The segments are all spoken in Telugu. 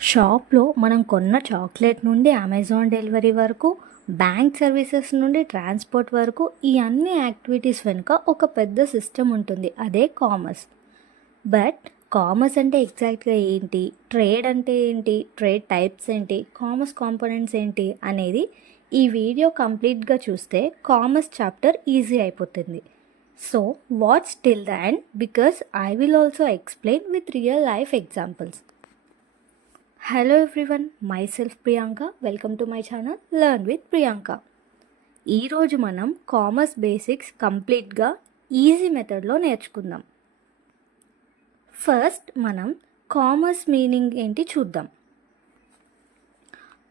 షాప్లో మనం కొన్న చాక్లెట్ నుండి అమెజాన్ డెలివరీ వరకు, బ్యాంక్ సర్వీసెస్ నుండి ట్రాన్స్పోర్ట్ వరకు ఈ అన్ని యాక్టివిటీస్ వెనుక ఒక పెద్ద సిస్టమ్ ఉంటుంది. అదే కామర్స్. బట్ కామర్స్ అంటే ఎగ్జాక్ట్గా ఏంటి, ట్రేడ్ అంటే ఏంటి, ట్రేడ్ టైప్స్ ఏంటి, కామర్స్ కాంపోనెంట్స్ ఏంటి అనేది ఈ వీడియో కంప్లీట్గా చూస్తే కామర్స్ చాప్టర్ ఈజీ అయిపోతుంది. So watch till the end because I will also explain with real life examples. Hello everyone, my self Priyanka. Welcome to my channel learn with Priyanka. ఈరోజు మనం కామర్స్ బేసిక్స్ కంప్లీట్గా ఈజీ మెథడ్లో నేర్చుకుందాం. ఫస్ట్ మనం కామర్స్ మీనింగ్ ఏంటి చూద్దాం.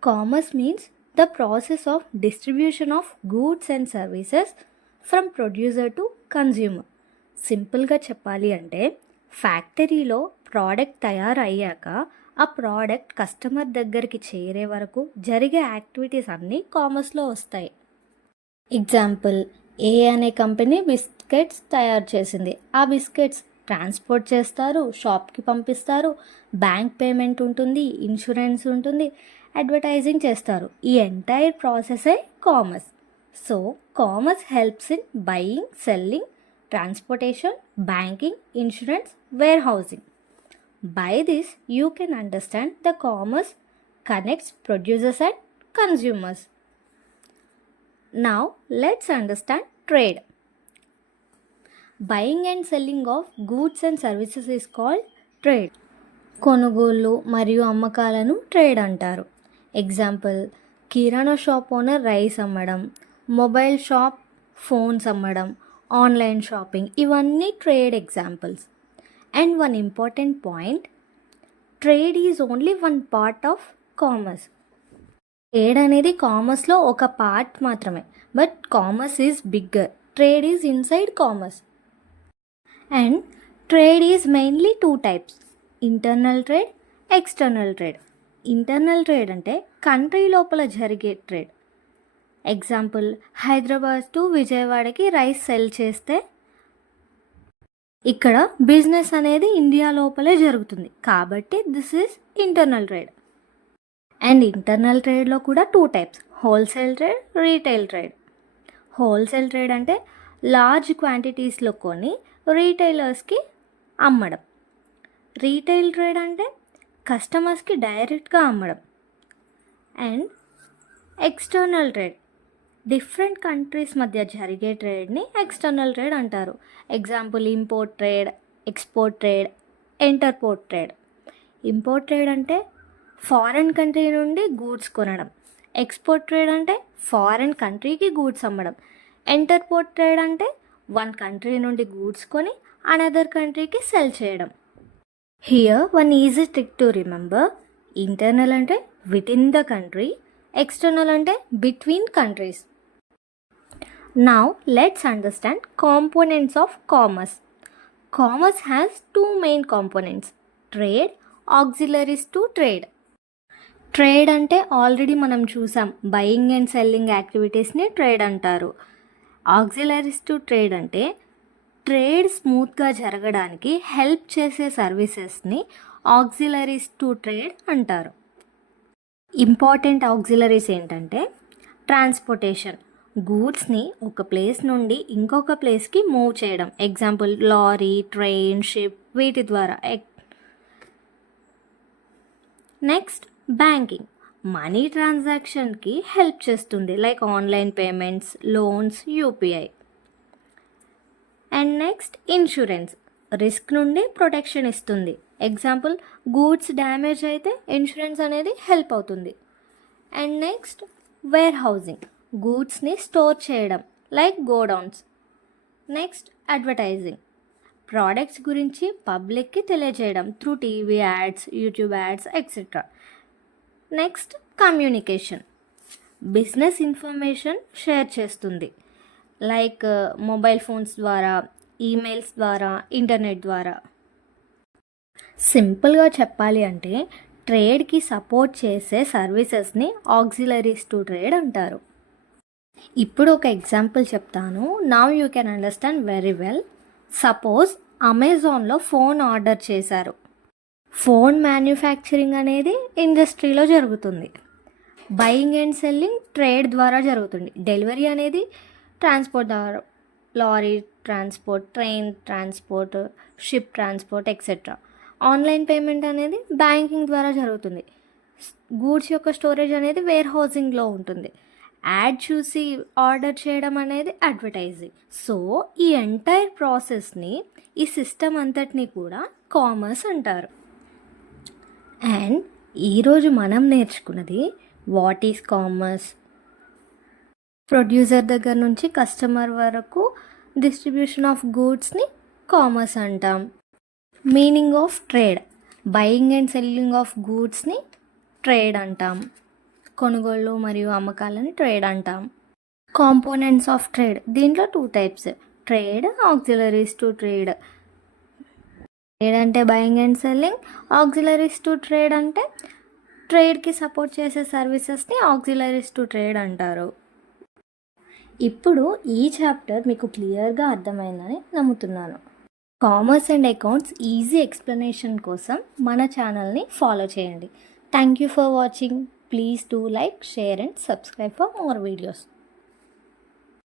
Commerce means the process of distribution of goods and services from producer to consumer. సింపుల్గా చెప్పాలి అంటే ఫ్యాక్టరీలో ప్రోడక్ట్ తయారయ్యాక ఆ ప్రోడక్ట్ కస్టమర్ దగ్గరికి చేరే వరకు జరిగే యాక్టివిటీస్ అన్నీ కామర్స్లో వస్తాయి. ఎగ్జాంపుల్, ఏ అనే కంపెనీ బిస్కెట్స్ తయారు చేసింది. ఆ బిస్కెట్స్ ట్రాన్స్పోర్ట్ చేస్తారు, షాప్కి పంపిస్తారు, బ్యాంక్ పేమెంట్ ఉంటుంది, ఇన్సూరెన్స్ ఉంటుంది, అడ్వర్టైజింగ్ చేస్తారు. ఈ ఎంటైర్ ప్రాసెసే commerce. So commerce helps in buying, selling, transportation, banking, insurance, warehousing. By this, you can understand the commerce connects producers and consumers. Now, let's understand trade. Buying and selling of goods and services is called trade. కొనుగోళ్ళు మరియు అమ్మకాలను ట్రేడ్ అంటారు. ఎగ్జాంపుల్, కిరాణా షాప్ ఓనర్ రైస్ అమ్మడం, మొబైల్ షాప్ ఫోన్స్ అమ్మడం, ఆన్లైన్ షాపింగ్, ఇవన్నీ trade examples. And one important point, trade is only one part of commerce. Trade అనేది కామర్స్లో ఒక పార్ట్ మాత్రమే. But commerce is bigger. Trade is inside commerce. And trade is mainly two types, internal trade, external trade. Internal trade అంటే కంట్రీ లోపల జరిగే ట్రేడ్. ఎగ్జాంపుల్, హైదరాబాద్ టు విజయవాడకి రైస్ సెల్ చేస్తే ఇక్కడ బిజినెస్ అనేది ఇండియా లోపలే జరుగుతుంది, కాబట్టి this is internal trade. And internal ట్రేడ్లో కూడా two types, wholesale trade, retail trade. Wholesale trade అంటే లార్జ్ క్వాంటిటీస్లో కొని రీటైలర్స్కి అమ్మడం. రీటైల్ ట్రేడ్ అంటే కస్టమర్స్కి డైరెక్ట్గా అమ్మడం. And external trade, different countries మధ్య జరిగే ట్రేడ్ని ఎక్స్టర్నల్ ట్రేడ్ అంటారు. Example, import trade, export trade, interport trade. Import trade అంటే ఫారెన్ కంట్రీ నుండి గూడ్స్ కొనడం. ఎక్స్పోర్ట్ ట్రేడ్ అంటే ఫారెన్ కంట్రీకి గూడ్స్ అమ్మడం. ఇంటర్పోర్ట్ ట్రేడ్ అంటే వన్ కంట్రీ నుండి గూడ్స్ కొని అనదర్ కంట్రీకి సెల్ చేయడం. Here one easy trick to remember, internal అంటే within the country, external అంటే between countries. Now let's understand components of commerce. Commerce has two main components, trade, auxiliaries to trade. Trade అంటే ఆల్రెడీ మనం చూసాం, బయింగ్ అండ్ సెల్లింగ్ యాక్టివిటీస్ని ట్రేడ్ అంటారు. ఆక్సిలరీస్ టు ట్రేడ్ అంటే ట్రేడ్ స్మూత్గా జరగడానికి హెల్ప్ చేసే సర్వీసెస్ని ఆక్సిలరీస్ టు ట్రేడ్ అంటారు. ఇంపార్టెంట్ ఆక్సిలరీస్ ఏంటంటే ట్రాన్స్పోర్టేషన్, గూడ్స్ని ఒక ప్లేస్ నుండి ఇంకొక ప్లేస్కి మూవ్ చేయడం. ఎగ్జాంపుల్, లారీ, ట్రైన్, షిప్, వీటి ద్వారా. నెక్స్ట్ బ్యాంకింగ్, మనీ ట్రాన్సాక్షన్కి హెల్ప్ చేస్తుంది, like online payments, loans, UPI. And next insurance, risk నుండి ప్రొటెక్షన్ ఇస్తుంది. ఎగ్జాంపుల్, గూడ్స్ డ్యామేజ్ అయితే ఇన్సూరెన్స్ అనేది హెల్ప్ అవుతుంది. అండ్ నెక్స్ట్ వేర్ హౌసింగ్, గూడ్స్ని స్టోర్ చేయడం, like godowns. Next advertising, products గురించి పబ్లిక్కి తెలియజేయడం through TV ads, YouTube ads, etcetera. Next communication, business information share చేస్తుంది, లైక్ మొబైల్ ఫోన్స్ ద్వారా, ఈమెయిల్స్ ద్వారా, ఇంటర్నెట్ ద్వారా. సింపుల్గా చెప్పాలి అంటే ట్రేడ్కి సపోర్ట్ చేసే సర్వీసెస్ని ఆక్సిలరీస్ టు ట్రేడ్ అంటారు. ఇప్పుడు ఒక ఎగ్జాంపుల్ చెప్తాను. Now you can understand very well. Suppose అమెజాన్లో ఫోన్ ఆర్డర్ చేశారు. ఫోన్ మ్యానుఫ్యాక్చరింగ్ అనేది ఇండస్ట్రీలో జరుగుతుంది. బయింగ్ అండ్ సెల్లింగ్ ట్రేడ్ ద్వారా జరుగుతుంది. డెలివరీ అనేది ట్రాన్స్పోర్ట్ ద్వారా, lorry transport, train transport, ship transport etcetera. Online payment అనేది బ్యాంకింగ్ ద్వారా జరుగుతుంది. గూడ్స్ యొక్క స్టోరేజ్ అనేది వేర్ హౌసింగ్లో ఉంటుంది. యాడ్ చూసి ఆర్డర్ చేయడం అనేది అడ్వర్టైజింగ్. సో ఈ ఎంటైర్ ప్రాసెస్ని, ఈ సిస్టమ్ అంతటిని కూడా కామర్స్ అంటారు. అండ్ ఈరోజు మనం నేర్చుకున్నది వాట్ ఈస్ కామర్స్, ప్రొడ్యూసర్ దగ్గర నుంచి కస్టమర్ వరకు డిస్ట్రిబ్యూషన్ ఆఫ్ గూడ్స్ని కామర్స్ అంటాం. Meaning of trade, buying and selling of గూడ్స్ని ట్రేడ్ అంటాం. కొనుగోళ్ళు మరియు అమ్మకాలని ట్రేడ్ అంటాం. కాంపోనెంట్స్ ఆఫ్ ట్రేడ్, దీంట్లో 2 types, trade, auxiliaries to trade. Trade అంటే buying and selling, auxiliaries to trade అంటే ట్రేడ్కి సపోర్ట్ చేసే సర్వీసెస్ని ఆక్సిలరీస్ టు ట్రేడ్ అంటారు. ఇప్పుడు ఈ చాప్టర్ మీకు క్లియర్గా అర్థమైందని నమ్ముతున్నాను. Commerce and accounts easy explanation కోసం మన ఛానల్ని ఫాలో చేయండి. Thank you for watching. Please do like, share and subscribe for more videos.